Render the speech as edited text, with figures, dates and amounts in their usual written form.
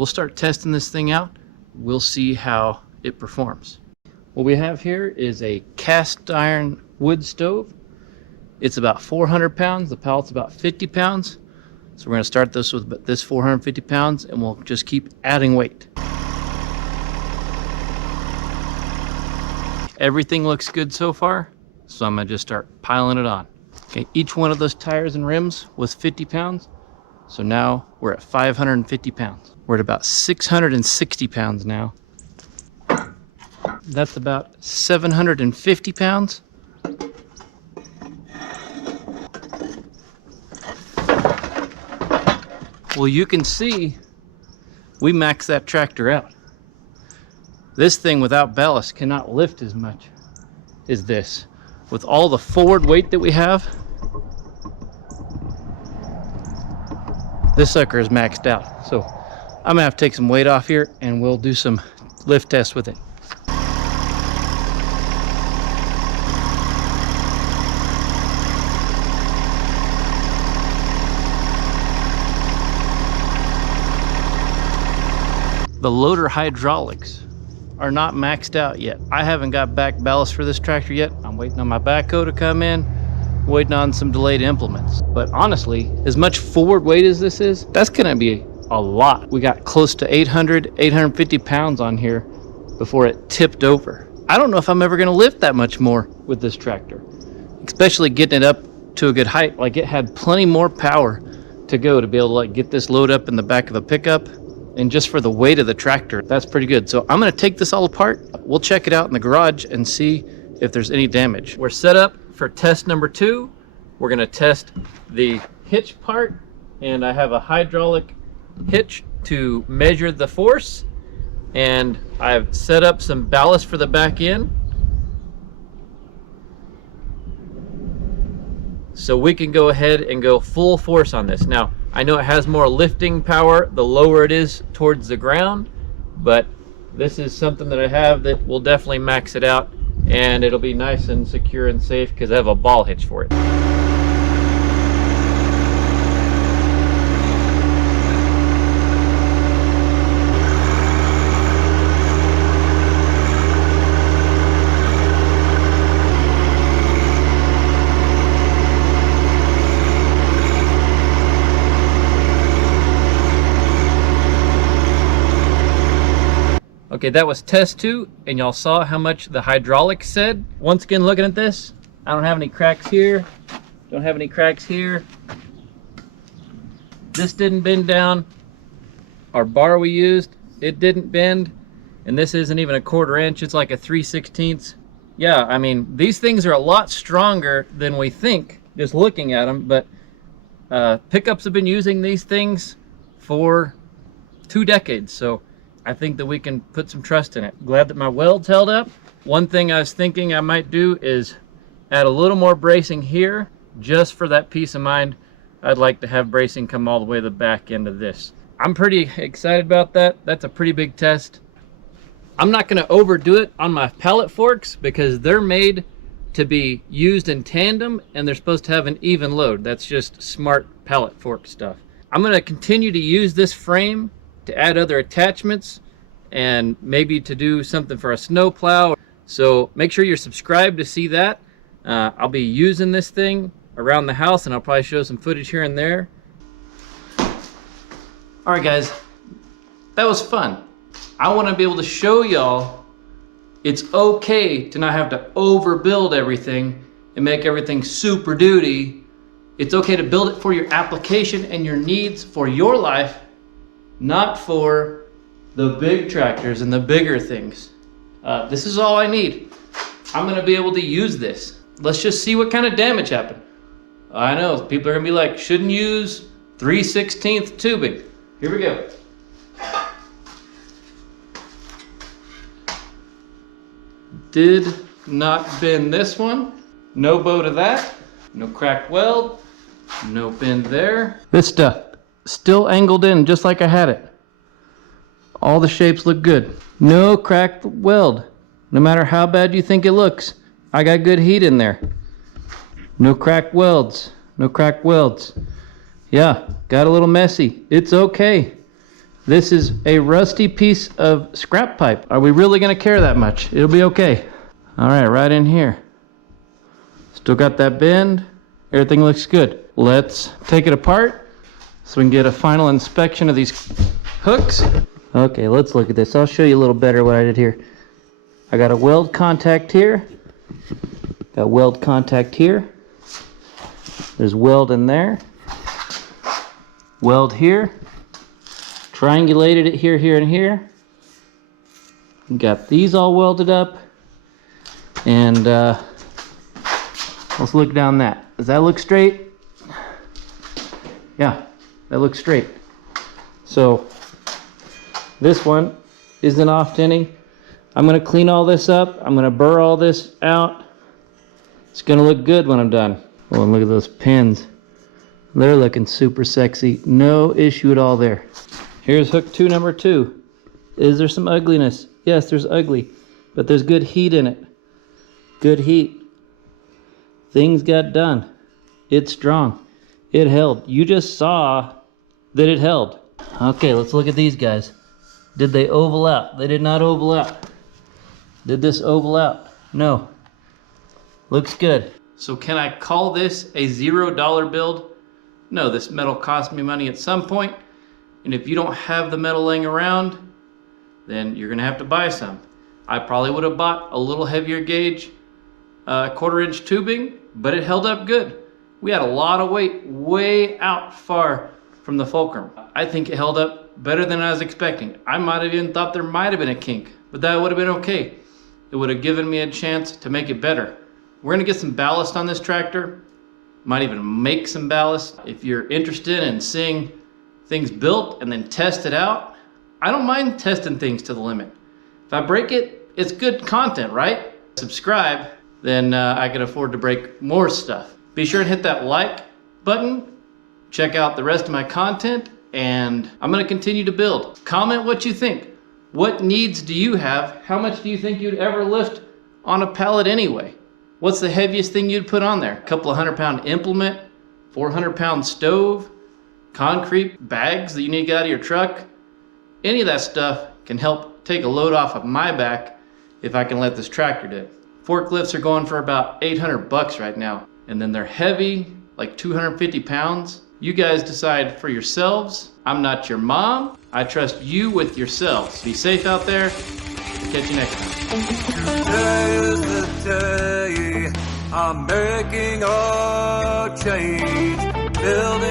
we'll start testing this thing out. We'll see how it performs. What we have here is a cast iron wood stove. It's about 400 pounds. The pallet's about 50 pounds. So we're going to start this with this 450 pounds, and we'll just keep adding weight. Everything looks good so far, so I'm going to just start piling it on. Okay, each one of those tires and rims was 50 pounds. So now we're at 550 pounds. We're at about 660 pounds now. That's about 750 pounds. Well, you can see we maxed that tractor out. This thing without ballast cannot lift as much as this. With all the forward weight that we have, this sucker is maxed out. So I'm gonna have to take some weight off here and we'll do some lift tests with it. The loader hydraulics are not maxed out yet. I haven't got back ballast for this tractor yet. I'm waiting on my backhoe to come in, waiting on some delayed implements. But honestly, as much forward weight as this is, that's gonna be a lot. We got close to 850 pounds on here before it tipped over. I don't know if I'm ever gonna lift that much more with this tractor, especially getting it up to a good height. Like, it had plenty more power to go to be able to like get this load up in the back of a pickup. And just for the weight of the tractor, that's pretty good. So I'm gonna take this all apart. We'll check it out in the garage and see if there's any damage. We're set up for test number 2. We're gonna test the hitch part, and I have a hydraulic hitch to measure the force, and I've set up some ballast for the back end. So we can go ahead and go full force on this. Now, I know it has more lifting power the lower it is towards the ground, but this is something that I have that will definitely max it out, and it'll be nice and secure and safe because I have a ball hitch for it. Okay, that was test 2, and y'all saw how much the hydraulics said. Once again, looking at this, I don't have any cracks here, don't have any cracks here. This didn't bend down. Our bar we used, it didn't bend, and this isn't even a 1/4 inch, it's like a 3/16. Yeah, I mean, these things are a lot stronger than we think, just looking at them, but pickups have been using these things for 2 decades, so I think that we can put some trust in it. Glad that my welds held up. One thing I was thinking I might do is add a little more bracing here, just for that peace of mind. I'd like to have bracing come all the way to the back end of this. I'm pretty excited about that. That's a pretty big test. I'm not gonna overdo it on my pallet forks because they're made to be used in tandem and they're supposed to have an even load. That's just smart pallet fork stuff. I'm gonna continue to use this frame to add other attachments and maybe to do something for a snow plow. So make sure you're subscribed to see that. I'll be using this thing around the house, and I'll probably show some footage here and there. All right, guys, that was fun. I want to be able to show y'all it's okay to not have to overbuild everything and make everything super duty. It's okay to build it for your application and your needs for your life, not for the big tractors and the bigger things. This is all I need. I'm gonna be able to use this. Let's just see what kind of damage happened. I know, people are gonna be like, shouldn't use 3/16 tubing. Here we go. Did not bend this one. No bow to that. No cracked weld. No bend there. This stuff still angled in just like I had it. All the shapes look good. No cracked weld. No matter how bad you think it looks, I got good heat in there. No cracked welds. No cracked welds. Yeah, got a little messy. It's okay. This is a rusty piece of scrap pipe. Are we really gonna care that much? It'll be okay. All right in here. Still got that bend. Everything looks good. Let's take it apart so we can get a final inspection of these hooks. Okay, let's look at this. I'll show you a little better what I did here. I got a weld contact here. Got weld contact here. There's weld in there. Weld here. Triangulated it here, here, and here. Got these all welded up. And let's look down that. Does that look straight? Yeah, that looks straight. So this one isn't off to any. I'm gonna clean all this up. I'm gonna burr all this out. It's gonna look good when I'm done. Oh, and look at those pins. They're looking super sexy. No issue at all there. Here's hook 2, number 2. Is there some ugliness? Yes, there's ugly, but there's good heat in it. Good heat. Things got done. It's strong. It held. You just saw that it held. Okay, let's look at these guys. Did they oval out? They did not oval out. Did this oval out? No. Looks good. So can I call this a $0 build? No, this metal cost me money at some point. And if you don't have the metal laying around, then you're gonna have to buy some. I probably would have bought a little heavier gauge 1/4-inch tubing, but it held up good. We had a lot of weight way out far from the fulcrum. I think it held up better than I was expecting. I might have even thought there might have been a kink, but that would have been okay. It would have given me a chance to make it better. We're gonna get some ballast on this tractor. Might even make some ballast. If you're interested in seeing things built and then test it out, I don't mind testing things to the limit. If I break it, it's good content, right? Subscribe, then I can afford to break more stuff. Be sure and hit that like button. Check out the rest of my content, and I'm gonna continue to build. Comment what you think. What needs do you have? How much do you think you'd ever lift on a pallet anyway? What's the heaviest thing you'd put on there? A couple of 100-pound implement, 400-pound stove, concrete bags that you need to get out of your truck. Any of that stuff can help take a load off of my back if I can let this tractor do it. Forklifts are going for about 800 bucks right now. And then they're heavy, like 250 pounds. You guys decide for yourselves. I'm not your mom. I trust you with yourselves. Be safe out there. Catch you next time. Today is the day I'm making a change. Building